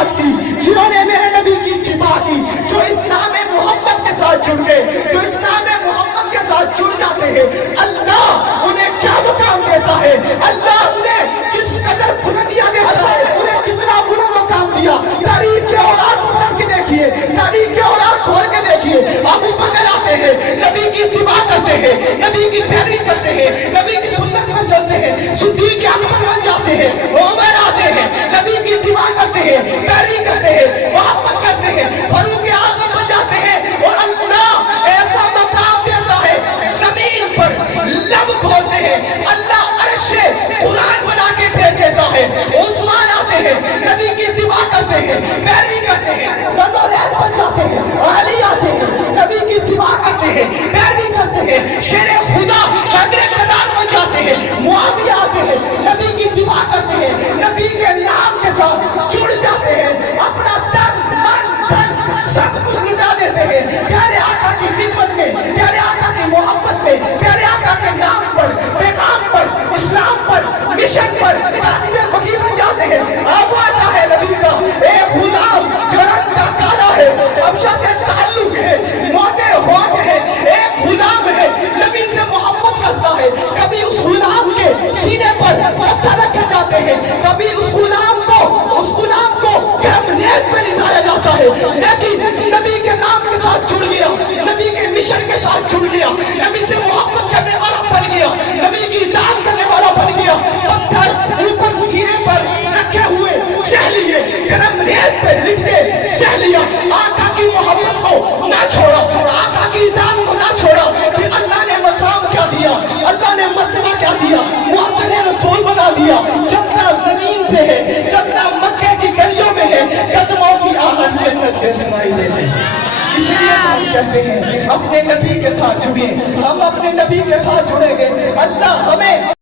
بات کی، جنہوں نے میرے نبی کی اتباع کی، جو اسلام محمد کے ساتھ جڑ گئے، جو اسلام محمد کے ساتھ جڑ جاتے ہیں، اللہ انہیں کیا مقام دیتا ہے، اللہ انہیں کس قدر بلندیاں دیتا ہے، انہیں کتنا بلند مقام دیا۔ تاریخ کے اورات پڑھ کے دیکھیے، تاریخ کے اورات کھول کے دیکھیے، ابو بکر آتے ہیں، نبی کی اتباع کرتے ہیں، نبی کی پیروی کرتے ہیں، نبی کی سنت پر چلتے ہیں، صدیق اکبر بن جاتے ہیں، عمر آتے ہیں، نبی کی اتباع کرتے ہیں، پیروی کرتے ہیں، محبت کرتے ہیں، فاروق اعظم بن جاتے ہیں، اور اللہ ایسا مقام دیتا ہے زمین پر لب کھولتے ہیں، اللہ عرش قرآن بنا کے پھیر دیتا ہے۔ عثمان آتے ہیں، نبی کی اتباع کرتے ہیں، پیروی کرتے ہیں، ذوالفقار بن جاتے ہیں، علی آتے ہیں، نبی کی اتباع کرتے ہیں، پیروی کرتے ہیں، شیر خدا قدر قدار بن جاتے ہیں۔ معاویہ آتے ہیں، نبی کی اتباع کرتے ہیں، نبی کے نام کے ساتھ جڑ جاتے ہیں، اپنا تن من دھن سب کچھ لٹا دیتے ہیں پیارے آقا کی خدمت میں، پیارے آقا کی محبت میں، پیارے آقا کے نام پر، پیغام پر، اسلام پر، مشن پر راتب فقیر بن جاتے ہیں۔ اب آتا ہے نبی کا ایک غلام جو رنگ کا کالا ہے، حبشہ سے تعلق ہے، موٹے ہوٹ ہے، ایک غلام ہے، نبی سے محبت کرتا ہے۔ کبھی اس غلام کے سینے پر پتھر رکھے جاتے ہیں، کبھی اس غلام کو گرم ریت پہ لٹایا جاتا ہے، لیکن نبی کے نام کے ساتھ جڑ گیا، نبی کے مشن کے ساتھ جڑ گیا، نبی سے محبت کرنے والا بن گیا، نبی کی اطاعت کرنے والا بن گیا۔ پتھر اوپر سینے پر رکھے ہوئے سہ لیے، گرم ریت پہ لٹ کے سہ لیا، آقا کی محبت کو نہ چھوڑا، آقا کی اطاعت کو نہ چھوڑا۔ پھر اللہ نے مقام کیا دیا، اللہ نے مرتبہ کیا دیا، مؤذن رسول بنا دیا۔ جتنا زمین پہ ہے، جتنا مکے کی گلیوں میں ہے، قدموں کی آہٹ جنت میں سنائی دیتی ہے۔ اس لیے ہم کہتے ہیں اپنے نبی کے ساتھ جڑیے، ہم اپنے نبی کے ساتھ جڑیں گے، اللہ ہمیں